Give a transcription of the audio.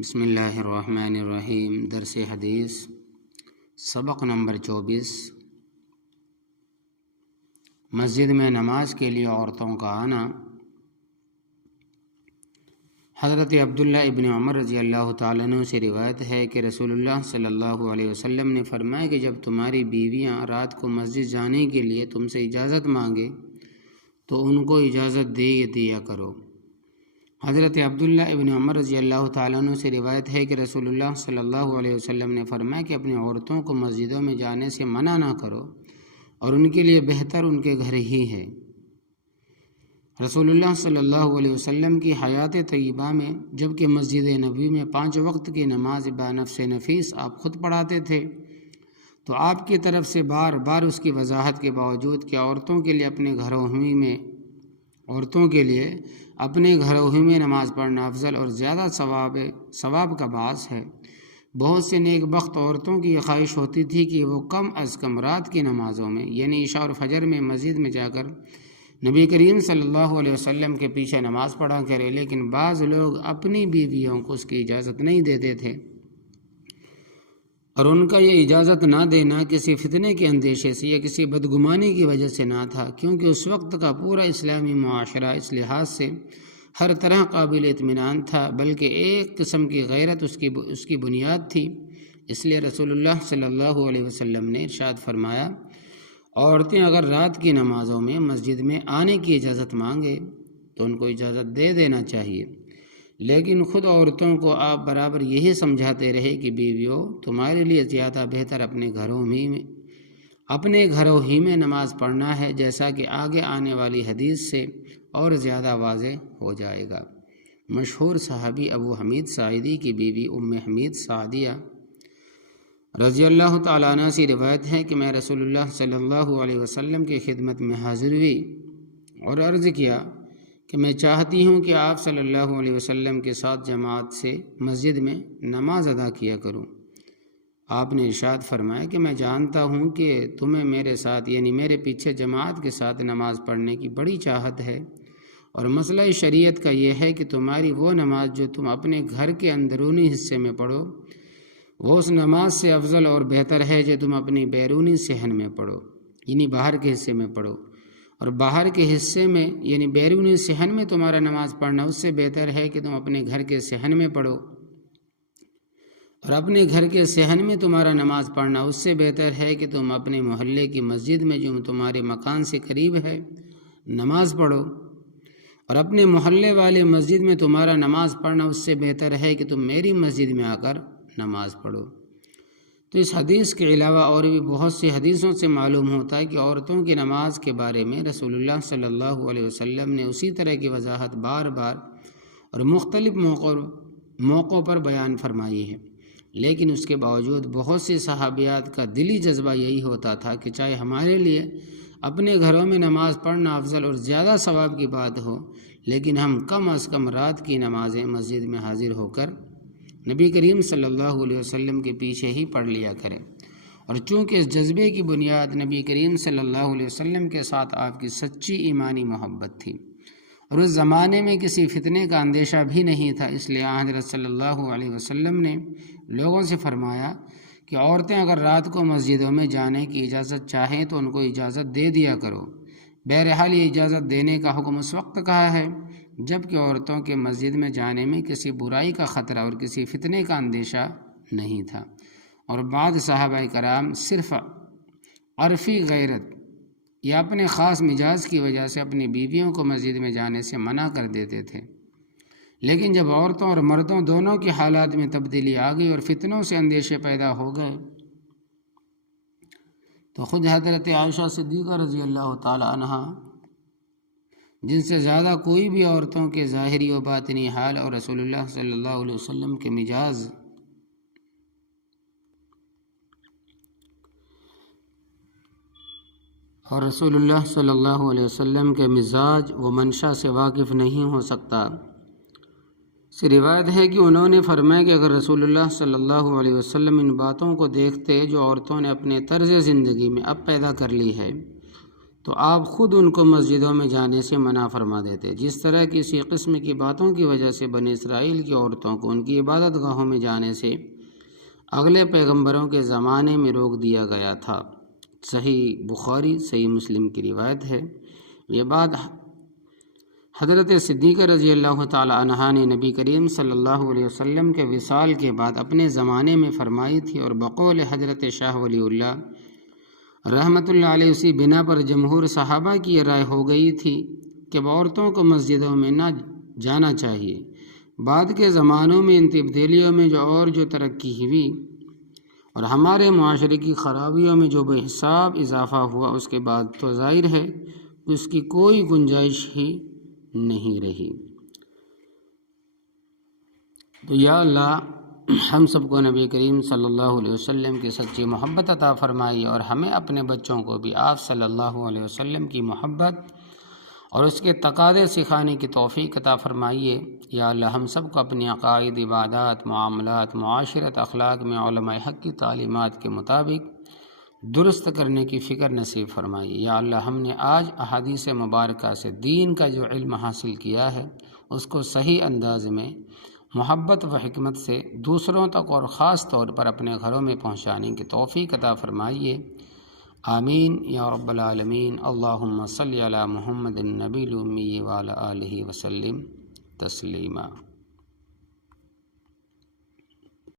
بسم اللہ الرحمن الرحیم۔ درس حدیث سبق نمبر 24۔ مسجد میں نماز کے لیے عورتوں کا آنا۔ حضرت عبداللہ ابن عمر رضی اللہ تعالیٰ عنہ سے روایت ہے کہ رسول اللہ صلی اللہ علیہ وسلم نے فرمایا کہ جب تمہاری بیویاں رات کو مسجد جانے کے لیے تم سے اجازت مانگے تو ان کو اجازت دیا کرو۔ حضرت عبداللہ ابن عمر رضی اللہ تعالیٰ عنہ سے روایت ہے کہ رسول اللہ صلی اللہ علیہ وسلم نے فرمایا کہ اپنی عورتوں کو مسجدوں میں جانے سے منع نہ کرو اور ان کے لیے بہتر ان کے گھر ہی ہے۔ رسول اللہ صلی اللہ علیہ وسلم کی حیات طیبہ میں جبکہ مسجد نبوی میں 5 وقت کی نماز بنفس نفیس آپ خود پڑھاتے تھے، تو آپ کی طرف سے بار بار اس کی وضاحت کے باوجود کہ عورتوں کے لیے اپنے گھروں ہی میں نماز پڑھنا افضل اور زیادہ ثواب کا باعث ہے، بہت سے نیک بخت عورتوں کی یہ خواہش ہوتی تھی کہ وہ کم از کم رات کی نمازوں میں یعنی عشاء اور فجر میں مسجد میں جا کر نبی کریم صلی اللہ علیہ وسلم کے پیچھے نماز پڑھا کرے، لیکن بعض لوگ اپنی بیویوں کو اس کی اجازت نہیں دیتے تھے، اور ان کا یہ اجازت نہ دینا کسی فتنے کے اندیشے سے یا کسی بدگمانی کی وجہ سے نہ تھا، کیونکہ اس وقت کا پورا اسلامی معاشرہ اس لحاظ سے ہر طرح قابل اطمینان تھا، بلکہ ایک قسم کی غیرت اس کی بنیاد تھی۔ اس لیے رسول اللہ صلی اللہ علیہ وسلم نے ارشاد فرمایا، عورتیں اگر رات کی نمازوں میں مسجد میں آنے کی اجازت مانگے تو ان کو اجازت دے دینا چاہیے، لیکن خود عورتوں کو آپ برابر یہی سمجھاتے رہے کہ بیویوں، تمہارے لیے زیادہ بہتر اپنے گھروں ہی میں نماز پڑھنا ہے، جیسا کہ آگے آنے والی حدیث سے اور زیادہ واضح ہو جائے گا۔ مشہور صحابی ابو حمید ساعدی کی بیوی ام حمید سعدیہ رضی اللہ تعالیٰ عنہ سے روایت ہے کہ میں رسول اللہ صلی اللہ علیہ وسلم کی خدمت میں حاضر ہوئی اور عرض کیا کہ میں چاہتی ہوں کہ آپ صلی اللہ علیہ وسلم کے ساتھ جماعت سے مسجد میں نماز ادا کیا کروں۔ آپ نے ارشاد فرمایا کہ میں جانتا ہوں کہ تمہیں میرے ساتھ یعنی میرے پیچھے جماعت کے ساتھ نماز پڑھنے کی بڑی چاہت ہے، اور مسئلہ شریعت کا یہ ہے کہ تمہاری وہ نماز جو تم اپنے گھر کے اندرونی حصے میں پڑھو وہ اس نماز سے افضل اور بہتر ہے جو تم اپنی بیرونی صحن میں پڑھو، یعنی باہر کے حصے میں پڑھو، اور باہر کے حصے میں یعنی بیرونی صحن میں تمہارا نماز پڑھنا اس سے بہتر ہے کہ تم اپنے گھر کے صحن میں پڑھو، اور اپنے گھر کے صحن میں تمہارا نماز پڑھنا اس سے بہتر ہے کہ تم اپنے محلے کی مسجد میں جو تمہارے مکان سے قریب ہے نماز پڑھو، اور اپنے محلے والے مسجد میں تمہارا نماز پڑھنا اس سے بہتر ہے کہ تم میری مسجد میں آ کر نماز پڑھو۔ تو اس حدیث کے علاوہ اور بھی بہت سی حدیثوں سے معلوم ہوتا ہے کہ عورتوں کی نماز کے بارے میں رسول اللہ صلی اللہ علیہ وسلم نے اسی طرح کی وضاحت بار بار اور مختلف موقعوں پر بیان فرمائی ہے، لیکن اس کے باوجود بہت سی صحابیات کا دلی جذبہ یہی ہوتا تھا کہ چاہے ہمارے لیے اپنے گھروں میں نماز پڑھنا افضل اور زیادہ ثواب کی بات ہو، لیکن ہم کم از کم رات کی نمازیں مسجد میں حاضر ہو کر نبی کریم صلی اللہ علیہ وسلم کے پیچھے ہی پڑھ لیا کریں، اور چونکہ اس جذبے کی بنیاد نبی کریم صلی اللہ علیہ وسلم کے ساتھ آپ کی سچی ایمانی محبت تھی، اور اس زمانے میں کسی فتنے کا اندیشہ بھی نہیں تھا، اس لیے حضرت صلی اللہ علیہ وسلم نے لوگوں سے فرمایا کہ عورتیں اگر رات کو مسجدوں میں جانے کی اجازت چاہیں تو ان کو اجازت دے دیا کرو۔ بہرحال یہ اجازت دینے کا حکم اس وقت کہا ہے جبکہ عورتوں کے مسجد میں جانے میں کسی برائی کا خطرہ اور کسی فتنے کا اندیشہ نہیں تھا، اور بعض صحابہ کرام صرف عرفی غیرت یا اپنے خاص مزاج کی وجہ سے اپنی بیویوں کو مسجد میں جانے سے منع کر دیتے تھے، لیکن جب عورتوں اور مردوں دونوں کے حالات میں تبدیلی آ گئی اور فتنوں سے اندیشے پیدا ہو گئے تو خود حضرت عائشہ صدیقہ رضی اللہ تعالی عنہا، جن سے زیادہ کوئی بھی عورتوں کے ظاہری و باطنی حال اور رسول اللہ صلی اللہ علیہ وسلم کے مزاج و منشا سے واقف نہیں ہو سکتا، سے روایت ہے کہ انہوں نے فرمایا کہ اگر رسول اللہ صلی اللہ علیہ وسلم ان باتوں کو دیکھتے جو عورتوں نے اپنے طرز زندگی میں اب پیدا کر لی ہے تو آپ خود ان کو مسجدوں میں جانے سے منع فرما دیتے، جس طرح کسی قسم کی باتوں کی وجہ سے بنی اسرائیل کی عورتوں کو ان کی عبادت گاہوں میں جانے سے اگلے پیغمبروں کے زمانے میں روک دیا گیا تھا۔ صحیح بخاری صحیح مسلم کی روایت ہے۔ یہ بات حضرت صدیقہ رضی اللہ تعالی عنہا نے نبی کریم صلی اللہ علیہ وسلم کے وصال کے بعد اپنے زمانے میں فرمائی تھی، اور بقول حضرت شاہ ولی اللہ رحمۃ اللہ علیہ اسی بنا پر جمہور صحابہ کی یہ رائے ہو گئی تھی کہ عورتوں کو مسجدوں میں نہ جانا چاہیے۔ بعد کے زمانوں میں ان تبدیلیوں میں جو ترقی ہوئی اور ہمارے معاشرے کی خرابیوں میں جو بے حساب اضافہ ہوا، اس کے بعد تو ظاہر ہے اس کی کوئی گنجائش ہی نہیں رہی۔ تو یا اللہ ہم سب کو نبی کریم صلی اللہ علیہ وسلم کی سچی محبت عطا فرمائی، اور ہمیں اپنے بچوں کو بھی آپ صلی اللہ علیہ وسلم کی محبت اور اس کے تقاضے سکھانے کی توفیق عطا فرمائیے۔ یا اللہ ہم سب کو اپنی عقائد، عبادات، معاملات، معاشرت، اخلاق میں علماء حق کی تعلیمات کے مطابق درست کرنے کی فکر نصیب فرمائیے۔ یا اللہ ہم نے آج احادیث مبارکہ سے دین کا جو علم حاصل کیا ہے، اس کو صحیح انداز میں محبت و حکمت سے دوسروں تک اور خاص طور پر اپنے گھروں میں پہنچانے کی توفیق عطا فرمائیے۔ آمین یا رب العالمین۔ اللہم صلی علی محمد النبی الامی وعلی آلہ وسلم تسلیما۔